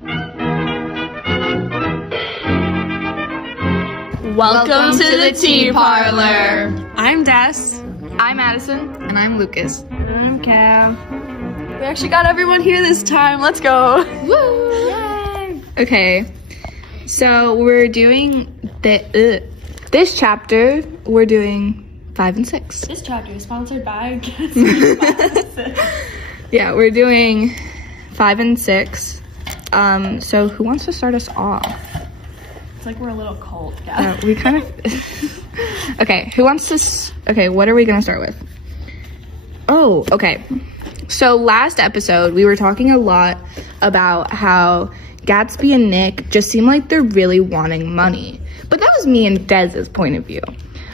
Welcome to the Tea Parlor. I'm Des. I'm Madison. And I'm Lucas. And I'm Cam. We actually got everyone here this time. Let's go. Woo! Yay! Okay, so we're doing this chapter. We're doing 5 and 6. This chapter is sponsored by Gatsby. Yeah, we're doing 5 and 6. So who wants to start us off? It's like we're a little cult, guys. We kind of. Okay, who wants to? Okay, what are we gonna start with? Oh, okay. So last episode we were talking a lot about how Gatsby and Nick just seem like they're really wanting money, but that was me and Dez's point of view.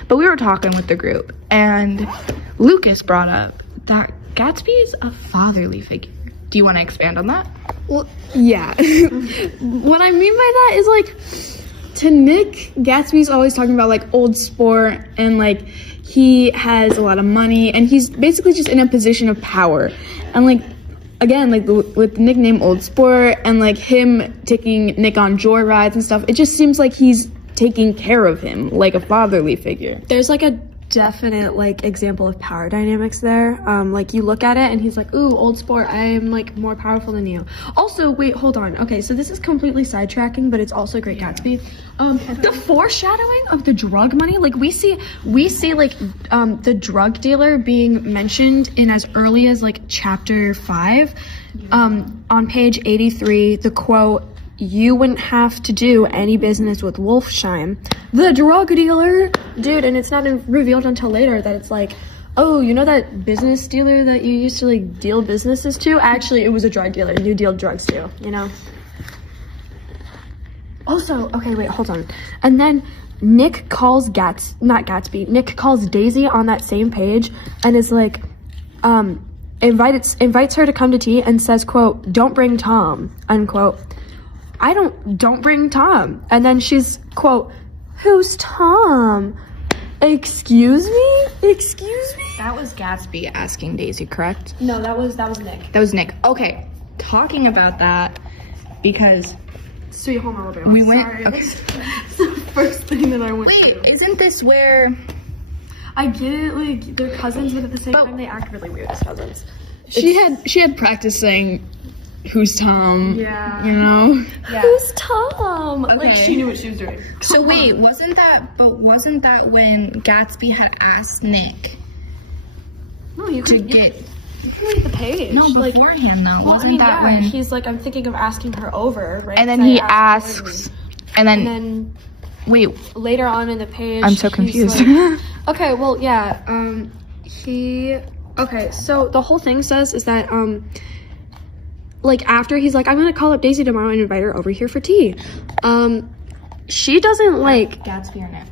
But we were talking with the group, and Lucas brought up that Gatsby is a fatherly figure. Do you want to expand on that? Well, yeah. What I mean by that is, like, to Nick, Gatsby's always talking about, like, old sport, and, like, he has a lot of money, and he's basically just in a position of power. And, like, again, like, with the nickname Old Sport, and, like, him taking Nick on joyrides and stuff, it just seems like he's taking care of him, like a fatherly figure. There's like a definite like example of power dynamics there. Like you look at it and he's like, ooh, old sport, I'm like more powerful than you. Also, wait, hold on. Okay, so this is completely sidetracking, but it's also Great Gatsby. The foreshadowing of the drug money, like we see like the drug dealer being mentioned in as early as like chapter 5. On page 83, the quote, "You wouldn't have to do any business with Wolfsheim, the drug dealer." Dude, and it's not revealed until later that it's like, oh, you know that business dealer that you used to like deal businesses to? Actually, it was a drug dealer. You deal drugs too, you know? Also, okay, wait, hold on. And then Nick calls Nick calls Daisy on that same page and is like, invites her to come to tea and says, quote, "Don't bring Tom," unquote. Don't bring Tom. And then she's, quote, "Who's Tom? Excuse me? Excuse me?" That was Gatsby asking Daisy, correct? No, that was Nick. That was Nick. Okay, talking about that, because Sweet Home Alabama. we went. Sorry, Okay. that's the first thing that I went to. Wait, isn't this where? I get it, like, they're cousins, but at the same time, they act really weird as cousins. She had practice saying, "Who's Tom?" Yeah. You know? Yeah. Who's Tom? Like, Okay. she knew what she was doing. So wait, wasn't that when Gatsby had asked Nick No, you to can get? read the page. No, like, beforehand though. well, Wasn't I mean, that yeah, when? he's like, I'm thinking of asking her over, right? And then So he I asked her asks, over. and And then then wait, later on in the page, I'm so he's confused. like- okay, well, yeah, okay, so the whole thing says is that, like, after he's like, I'm gonna call up Daisy tomorrow and invite her over here for tea. She doesn't like, Gatsby or Nick?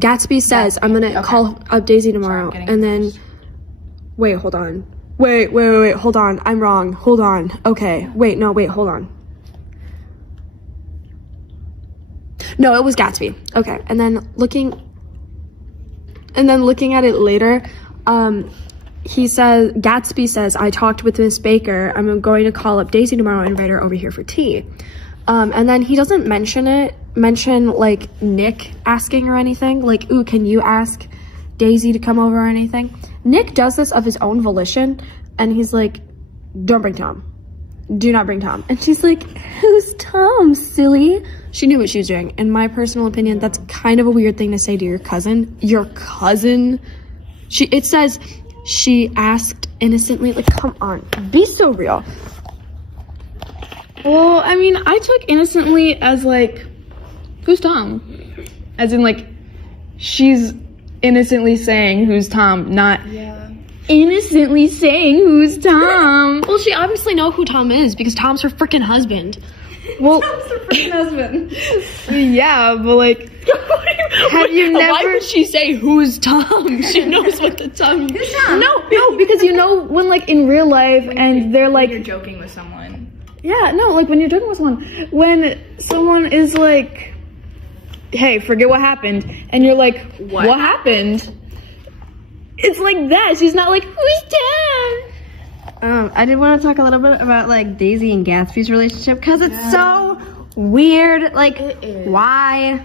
Gatsby says, I'm gonna call up Daisy tomorrow, getting and then, wait, hold on. Wait, hold on, I'm wrong, hold on, okay, hold on. No, it was Gatsby. Okay, and then looking at it later, Gatsby says, I talked with Miss Baker. I'm going to call up Daisy tomorrow and invite her over here for tea. And then he doesn't mention like Nick asking or anything. Like, ooh, can you ask Daisy to come over or anything? Nick does this of his own volition, and he's like, don't bring Tom. Do not bring Tom. And she's like, who's Tom, silly? She knew what she was doing. In my personal opinion, that's kind of a weird thing to say to your cousin. Your cousin? It says she asked innocently. Like, come on, be so real. Well, I mean, I took innocently as, like, who's Tom? As in, like, she's innocently saying who's Tom, not innocently saying who's Tom. Well, she obviously knows who Tom is because Tom's her freaking husband. Well, That's her freaking husband. yeah, but, like, have you never... Why would she say who's Tom? She knows what the Tom is. No, because you know when, like, in real life, and they're like... You're joking with someone. Yeah, no, like, when you're joking with someone, when someone is like, hey, forget what happened, and you're like, what happened? It's like that. She's not like, who's Tom? I did want to talk a little bit about like Daisy and Gatsby's relationship because it's so weird. Like, why?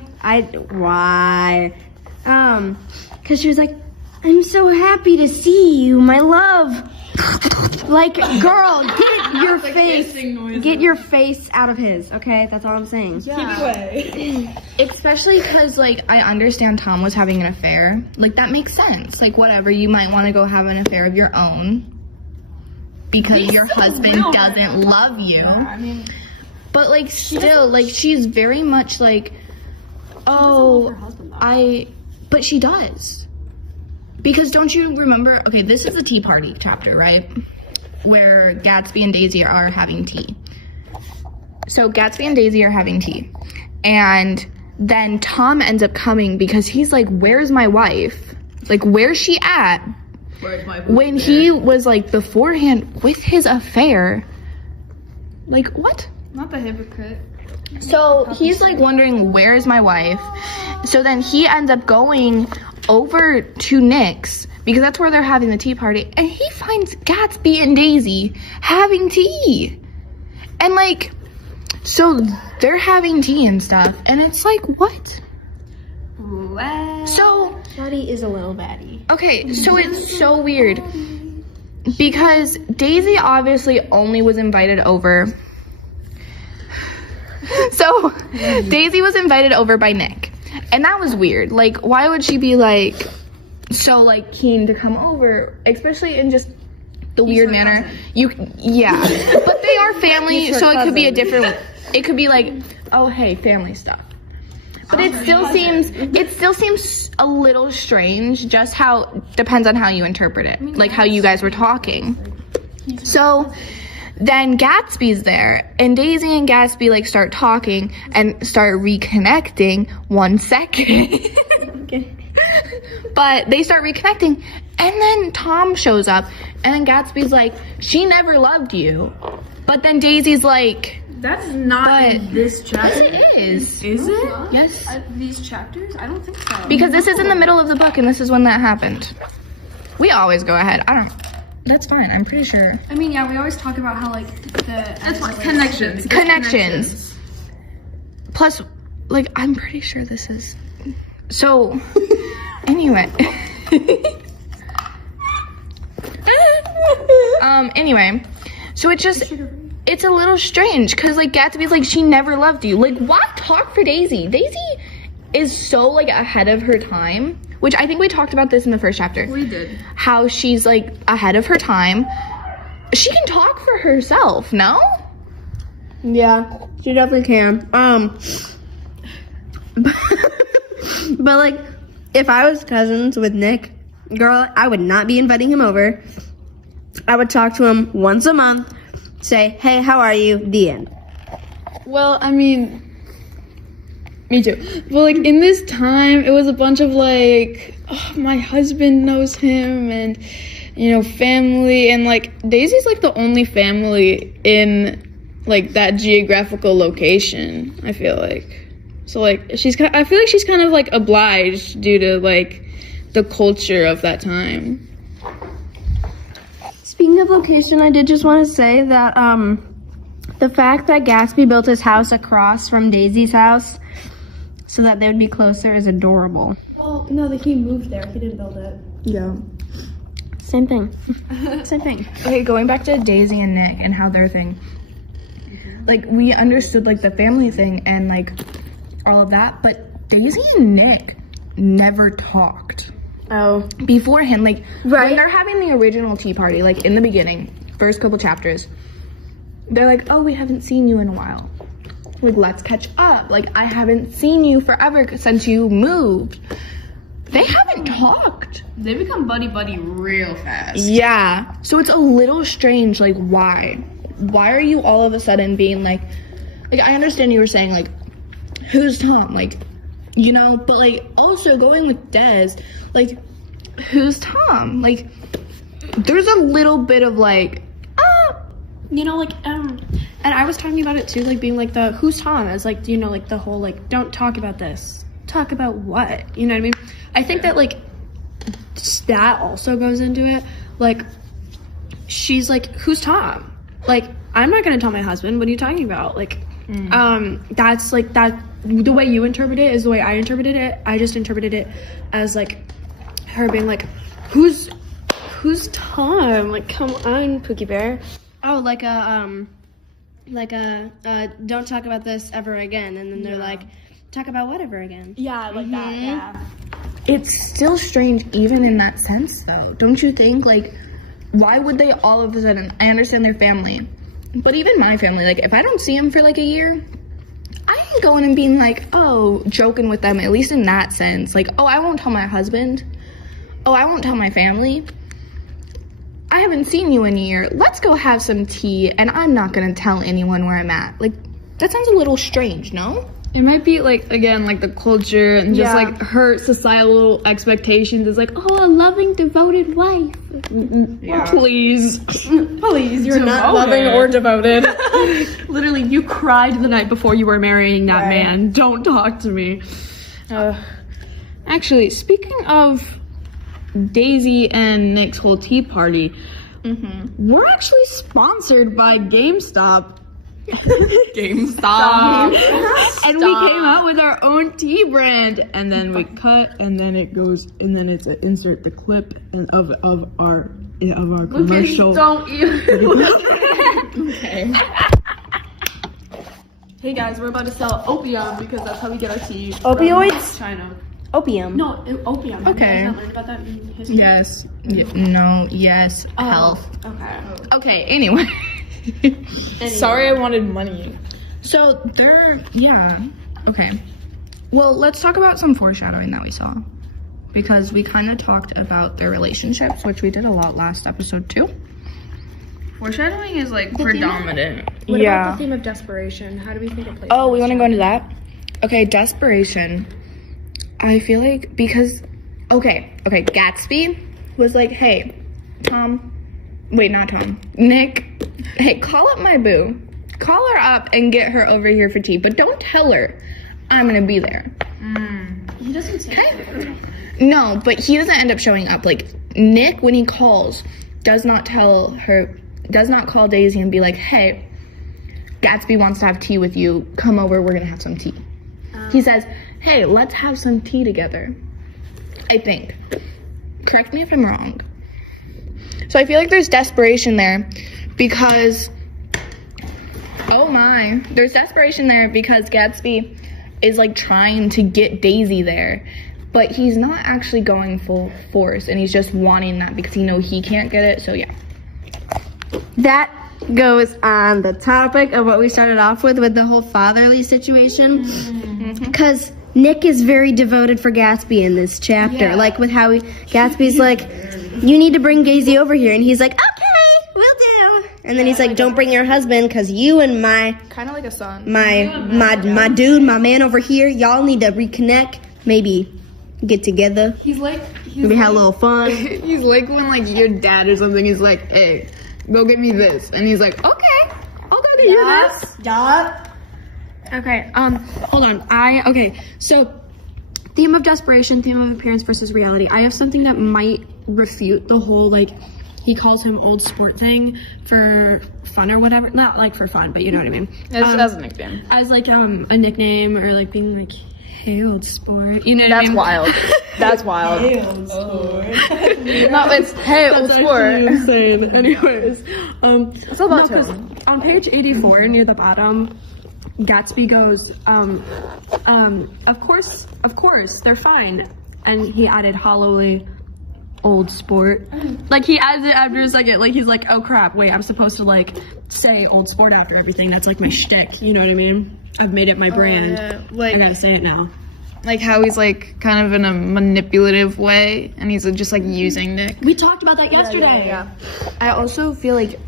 Because she was like, I'm so happy to see you, my love. Like, girl, get your face out of his. Okay, that's all I'm saying. Especially because, like, I understand Tom was having an affair. Like, that makes sense. Like, whatever, you might want to go have an affair of your own because your husband doesn't love you. But, like, still, like, she's very much like, but she does. Because don't you remember, okay, this is the tea party chapter, right? Where Gatsby and Daisy are having tea. So Gatsby and Daisy are having tea. And then Tom ends up coming because he's like, where's my wife? Like, where's she at? Where's my When he was like beforehand with his affair. Like, what? Not the hypocrite. So he's like wondering, where's my wife? So then he ends up going over to Nick's because that's where they're having the tea party, and he finds Gatsby and Daisy having tea. And like, so they're having tea and stuff, and it's like, what? So Buddy is a little baddie. okay, so it's so weird because Daisy obviously only was invited over. So Daisy was invited over by Nick, and that was weird. Like, why would she be like so like keen to come over, especially in just the weird manner? Yeah, but they are family, so it could be a different. It could be like, oh hey, family stuff. But it still seems a little strange. Just how depends on how you interpret it, like how you guys were talking. So then Gatsby's there, and Daisy and Gatsby like start talking and start reconnecting. 1 second. Okay. But they start reconnecting, and then Tom shows up, and then Gatsby's like, she never loved you. But then Daisy's like, That's not but in this chapter. yes, it is. Is it? Yes. These chapters? I don't think so. Because this is in the middle of the book, and this is when that happened. We always go ahead. That's fine. I'm pretty sure. I mean, yeah, we always talk about how like That's what connections. Connections. Plus, like, I'm pretty sure this is. So, anyway. Anyway, so it's a little strange because like Gatsby's like, she never loved you. Like, why talk for Daisy? Daisy is so like ahead of her time, which I think we talked about this in the first chapter. We did. How she's like ahead of her time. She can talk for herself, no? Yeah, she definitely can. But like, if I was cousins with Nick, girl, I would not be inviting him over. I would talk to him once a month, say, hey, how are you? The end. Well, I mean, me too. But like in this time, it was a bunch of like, oh, my husband knows him, and you know, family, and like Daisy's like the only family in like that geographical location. I feel like, so like I feel like she's kind of like obliged due to like the culture of that time. Speaking of location, I did just want to say that the fact that Gatsby built his house across from Daisy's house so that they would be closer is adorable. well, no, he moved there. He didn't build it. Yeah. Same thing. Same thing. Okay, going back to Daisy and Nick and how their thing. Like, we understood like the family thing and like all of that, but Daisy and Nick never talked. Oh. Beforehand, like, Right. when they're having the original tea party, like, in the beginning, first couple chapters, they're like, oh, we haven't seen you in a while. Like, let's catch up. Like, I haven't seen you forever since you moved. They haven't talked. They become buddy-buddy real fast. Yeah. So it's a little strange, like, why? Why are you all of a sudden being like, I understand you were saying, like, who's Tom? Like, you know, but, like, also going with Des, like, who's Tom? Like, there's a little bit of, like, You know, like, and I was talking about it too, like being like the who's Tom as like, you know, like the whole like don't talk about this. Talk about what? You know what I mean? I think that like that also goes into it. Like she's like, who's Tom? Like, I'm not gonna tell my husband. What are you talking about? Like, that's like that. The way you interpret it is the way I interpreted it. I just interpreted it as like her being like, who's Tom? Like, come on, Pookie Bear. Oh, like don't talk about this ever again. And then they're like, talk about whatever again. Yeah, like that. Yeah. It's still strange even in that sense though. Don't you think? Like, why would they all of a sudden, I understand their family, but even my family, like if I don't see them for like a year, I ain't going and being like, oh, joking with them, at least in that sense. Like, oh, I won't tell my husband. Oh, I won't tell my family. I haven't seen you in a year. Let's go have some tea, and I'm not gonna tell anyone where I'm at. Like, that sounds a little strange, no? It might be like, again, like the culture and just like her societal expectations is like, oh, a loving, devoted wife. Please, You're not loving or devoted. Literally, you cried the night before you were marrying that man. Don't talk to me. Actually, speaking of Daisy and Nick's whole tea party, we're actually sponsored by GameStop. Stop. And we came out with our own tea brand, and then we cut, and then it goes, and then it's a insert the clip of our commercial. Don't even. Okay. Hey guys, we're about to sell opium because that's how we get our tea. Opioids? From China. Opium. No, opium. Okay. You guys not learned about that in history? Yes. Yes. Health. Okay. Okay, anyway. Sorry, I wanted money. So okay. Well, let's talk about some foreshadowing that we saw. Because we kind of talked about their relationships, which we did a lot last episode too. Foreshadowing is like predominant. What about the theme of desperation? How do we think it plays? Oh, we want to go into that? Okay, desperation. I feel like because, okay, Gatsby was like, hey, Nick, hey, call up my boo. Call her up and get her over here for tea, but don't tell her I'm gonna be there. He doesn't say that. No, but he doesn't end up showing up. Like, Nick, when he calls, does not call Daisy and be like, hey, Gatsby wants to have tea with you. Come over, we're gonna have some tea. He says, hey, let's have some tea together. I think. Correct me if I'm wrong. So I feel like there's desperation there because, there's desperation there because Gatsby is like trying to get Daisy there, but he's not actually going full force, and he's just wanting that because he knows he can't get it, so yeah. That goes on the topic of what we started off with the whole fatherly situation. Because Nick is very devoted for Gatsby in this chapter. Like with how Gatsby's like, you need to bring Daisy over here. And he's like, okay, will do. And then he's like, don't bring your husband because you and Kind of like a son. my dude, my man over here, y'all need to reconnect. Maybe get together. Maybe have a little fun. He's like when like your dad or something is like, hey, go get me this, and he's like, okay, I'll go get you this. Okay, hold on. So theme of desperation, theme of appearance versus reality. I have something that might refute the whole, like, he calls him old sport thing for fun or whatever. Not like for fun, but you know what I mean. As a nickname. As like a nickname, or like being like, hey, old sport. You know what I mean? Wild. That's wild. Hey, old sport. No, it's hey, old sport. Insane. Anyways, It's all about tone. on page 84 near the bottom, Gatsby goes, of course, they're fine. And he added hollowly, old sport. Like, he adds it after a second. Like, he's like, oh crap, wait, I'm supposed to like say old sport after everything. That's like my shtick. You know what I mean? I've made it my brand. Like, I gotta say it now. like how he's like kind of in a manipulative way, and he's just like using Nick. We talked about that yesterday. Yeah. I also feel like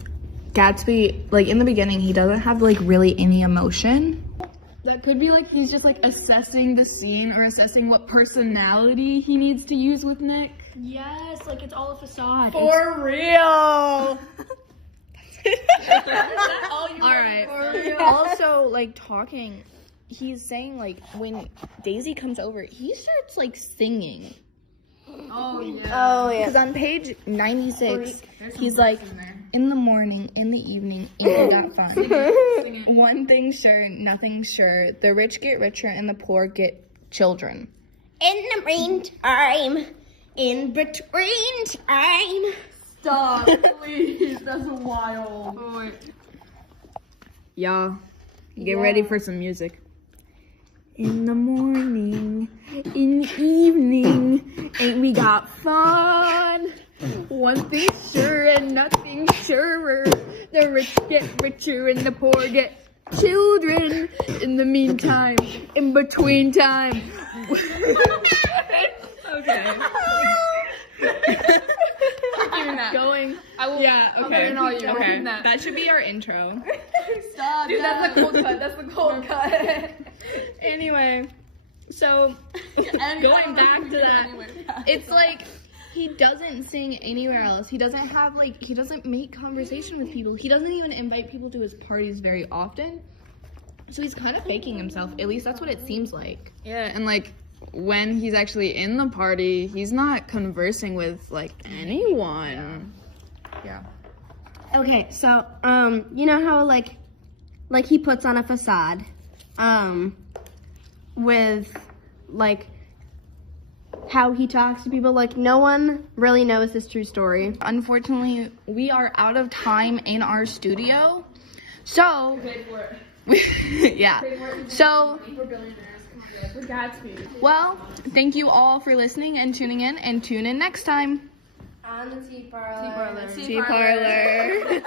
Gatsby, like in the beginning, he doesn't have like really any emotion. That could be like he's just like assessing the scene or assessing what personality he needs to use with Nick. Yes, like it's all a facade. For real. Alright. Also, like talking, he's saying like when Daisy comes over, he starts like singing. Oh yeah. Because on page 96, he's like, in the morning, in the evening, ain't we got fun. One thing sure, nothing sure. The rich get richer and the poor get children. In the meantime, in between time. Stop, please. That's wild. Y'all, get ready for some music. In the morning, in the evening, ain't we got fun? One thing sure and nothing surer. The rich get richer and the poor get children. In the meantime, in between time. Okay. Going. I will. Yeah, okay. Okay. That should be our intro. Stop. Dude, that's the cold cut. That's the cold cut. Anyway, so going back to that, it's like he doesn't sing anywhere else. He doesn't have he doesn't make conversation with people. He doesn't even invite people to his parties very often. So he's kind of faking himself. At least that's what it seems like. Yeah, and like when he's actually in the party, he's not conversing with like anyone. Yeah. Okay, so you know how like he puts on a facade, with like how he talks to people. Like no one really knows his true story. Unfortunately, we are out of time in our studio. So yeah. So For Gatsby. well, thank you all for listening and tuning in, and tune in next time. On the Tea Parlor. Tea Parlor.